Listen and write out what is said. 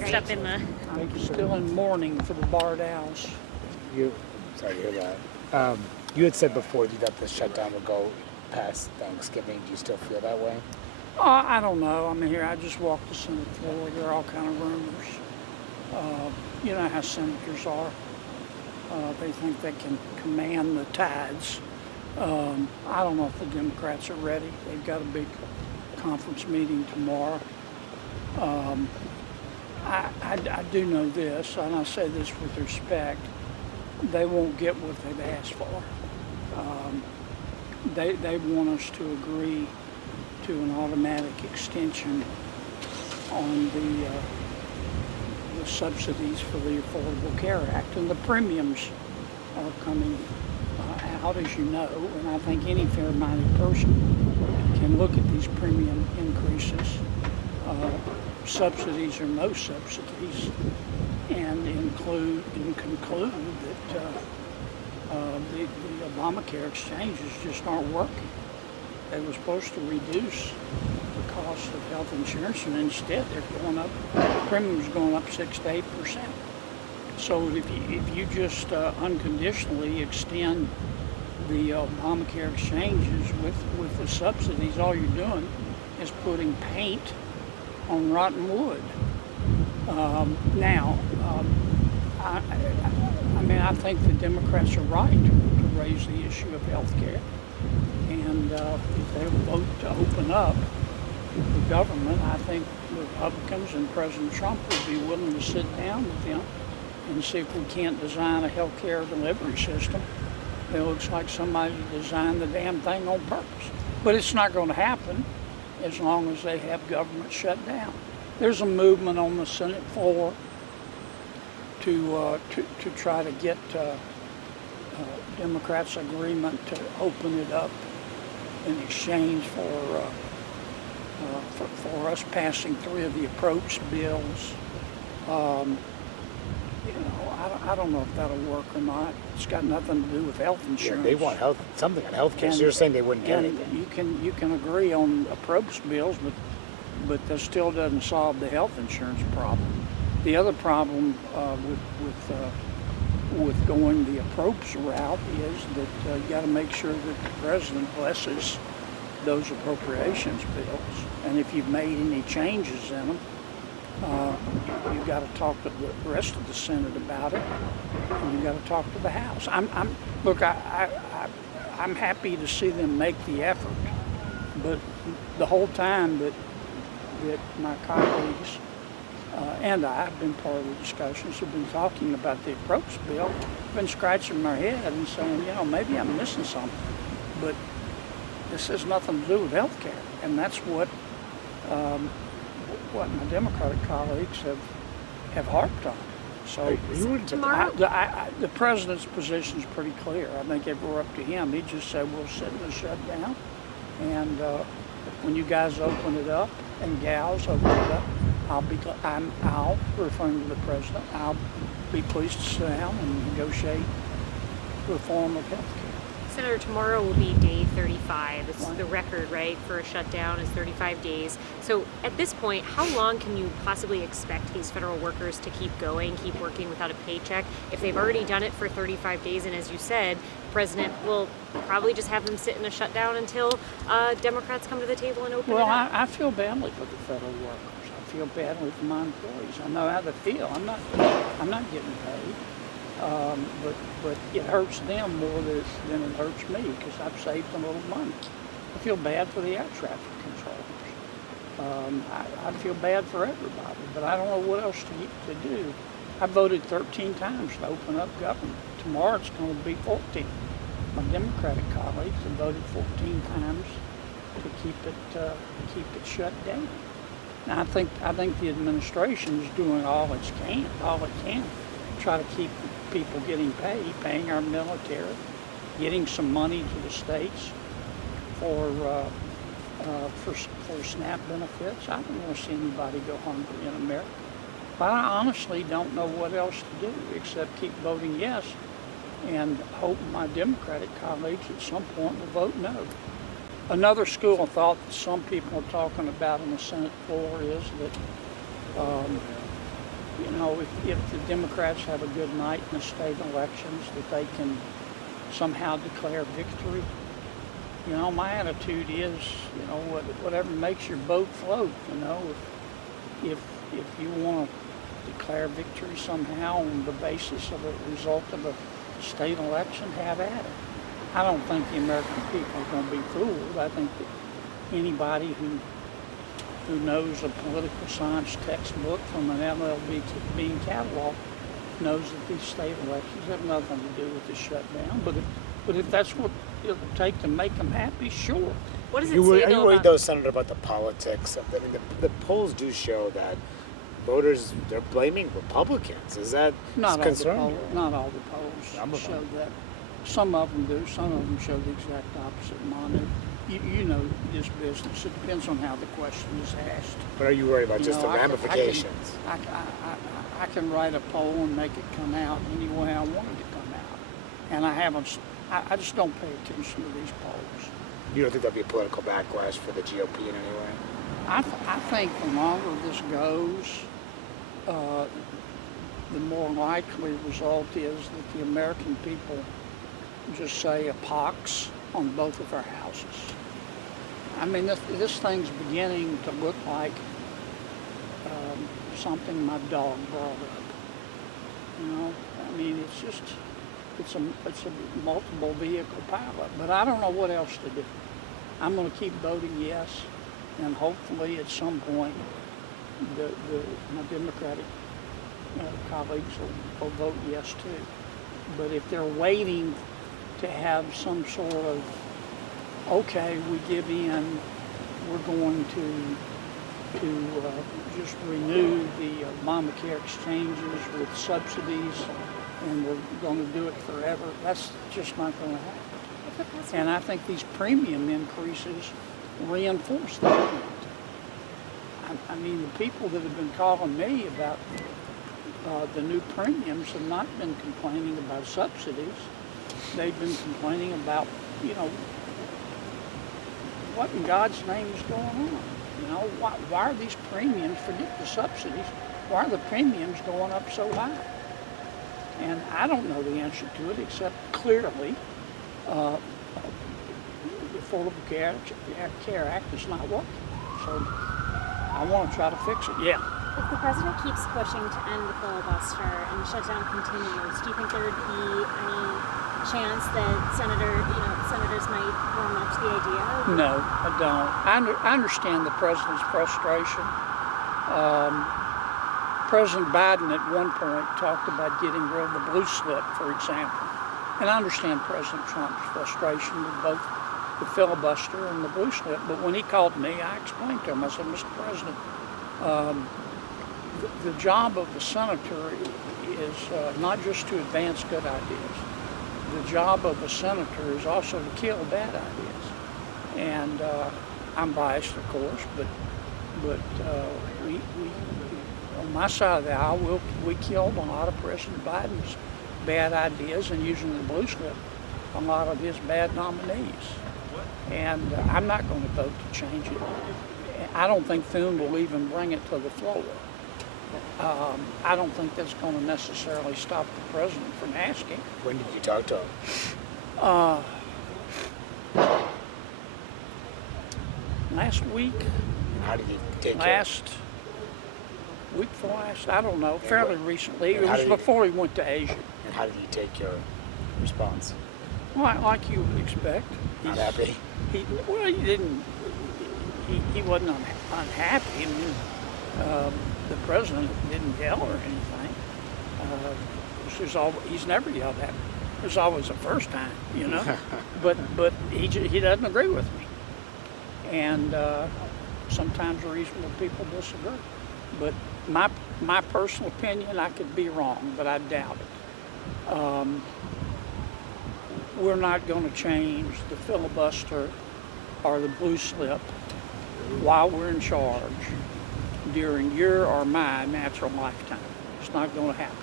me step in the... I'm still in mourning for the barred owls. Sorry to hear that. You had said before you thought the shutdown would go past Thanksgiving. Do you still feel that way? I don't know. I mean, here, I just walked the Senate floor. There are all kind of rumors. You know how senators are. They think they can command the tides. I don't know if the Democrats are ready. They've got a big conference meeting tomorrow. I do know this, and I say this with respect, they won't get what they've asked for. They want us to agree to an automatic extension on the subsidies for the Affordable Care Act, and the premiums are coming out, as you know, and I think any fair-minded person can look at these premium increases, subsidies or no subsidies, and conclude that the Obamacare exchanges just aren't working. They were supposed to reduce the cost of health insurance, and instead they're going up, premiums going up 6 to 8%. So if you just unconditionally extend the Obamacare exchanges with the subsidies, all you're doing is putting paint on rotten wood. I think the Democrats are right to raise the issue of health care. And if they vote to open up the government, I think Republicans and President Trump would be willing to sit down with them and see if we can't design a health care delivery system that looks like somebody designed the damn thing on purpose. But it's not going to happen as long as they have government shut down. There's a movement on the Senate floor to try to get Democrats' agreement to open it up in exchange for us passing 3 of the approach bills. I don't know if that'll work or not. It's got nothing to do with health insurance. Yeah, they want something on health care. So you're saying they wouldn't get anything. You can agree on approach bills, but that still doesn't solve the health insurance problem. The other problem with going the approach route is that you got to make sure that the president blesses those appropriations bills, and if you've made any changes in them, you've got to talk to the rest of the Senate about it, and you've got to talk to the House. I'm happy to see them make the effort, but the whole time that my colleagues and I have been part of the discussions, have been talking about the approach bill, I've been scratching my head and saying, maybe I'm missing something, but this has nothing to do with health care, and that's what my Democratic colleagues have harped on. So the president's position is pretty clear. I think if it were up to him, he'd just say we'll sit in a shutdown, and when you guys open it up and gals open it up, I'll referring to the president, I'll be pleased to sit down and negotiate reform of health care. Senator, tomorrow will be day 35. It's the record, right, for a shutdown is 35 days. So at this point, how long can you possibly expect these federal workers to keep going, keep working without a paycheck? If they've already done it for 35 days, and as you said, the president will probably just have them sit in a shutdown until Democrats come to the table and open it up. Well, I feel badly for the federal workers. I feel badly for my employees. I know how they feel. I'm not getting paid. But it hurts them more than it hurts me because I've saved a little money. I feel bad for the air traffic controllers. I feel bad for everybody, but I don't know what else to do. I voted 13 times to open up government. Tomorrow it's going to be 14. My Democratic colleagues have voted 14 times to keep it shut down. Now I think the administration is doing all it can to try to keep people getting paid, paying our military, getting some money to the states for SNAP benefits. I don't want to see anybody go hungry in America. But I honestly don't know what else to do except keep voting yes and hope my Democratic colleagues at some point will vote no. Another school of thought that some people are talking about on the Senate floor is that if the Democrats have a good night in the state elections, that they can somehow declare victory. My attitude is, whatever makes your boat float. If you want to declare victory somehow on the basis of a result of a state election, have at it. I don't think the American people are going to be fooled. I think that anybody who knows a political science textbook from an LLB being catalog knows that these state elections have nothing to do with the shutdown. But if that's what it'll take to make them happy, sure. What does it Are say you though worried about though, Senator, about the politics? The polls do show that voters, they're blaming Republicans. Is that concerning? Not all the polls show that. Some of them do. Some of them show the exact opposite. Manu, you know this business. It depends on how the question is asked. But are you worried about just the ramifications? I can write a poll and make it come out any way I want it to come out, and I just don't pay attention to these polls. You don't think there'll be a political backlash for the GOP in any way? I think the longer this goes, the more likely result is that the American people just say a pox on both of our houses. I mean, this thing's beginning to look like something my dog brought up. I mean, it's a multiple vehicle pilot, but I don't know what else to do. I'm going to keep voting yes, and hopefully at some point my Democratic colleagues will vote yes too. But if they're waiting to have some sort of, okay, we give in, we're going to just renew the Obamacare exchanges with subsidies, and we're going to do it forever, that's just not going to happen. And I think these premium increases reinforce that point. I mean, the people that have been calling me about the new premiums have not been complaining about subsidies. They've been complaining about, what in God's name is going on? Why are these premiums, forget the subsidies, why are the premiums going up so high? And I don't know the answer to it, except clearly the Affordable Care Act is not working. So I want to try to fix it. Yeah. If the president keeps pushing to end the filibuster and the shutdown continues, do you think there would be any chance that senators might warm up to the idea? No, I don't. I understand the president's frustration. President Biden at one point talked about getting rid of the blue slip, for example. And I understand President Trump's frustration with both the filibuster and the blue slip. But when he called me, I explained to him, I said, Mr. President, the job of the senator is not just to advance good ideas. The job of a senator is also to kill bad ideas. And I'm biased, of course, but we on my side of the aisle, we killed a lot of President Biden's bad ideas and using the blue slip a lot of his bad nominees. And I'm not going to vote to change it. I don't think Thune will even bring it to the floor. I don't think that's going to necessarily stop the president from asking. When did you talk to him? Last week. How did he take Last week before last, I don't know, fairly recently. It was before he went to Asia. And how did he take your response? Well, like you would expect. Not happy? He didn't. He wasn't unhappy. I mean, the president didn't yell or anything. He's never yelled at me. There's always a first time, but he doesn't agree with me. And sometimes reasonable people disagree. But my personal opinion, I could be wrong, but I doubt it. We're not going to change the filibuster or the blue slip while we're in charge during your or my natural lifetime. It's not going to happen.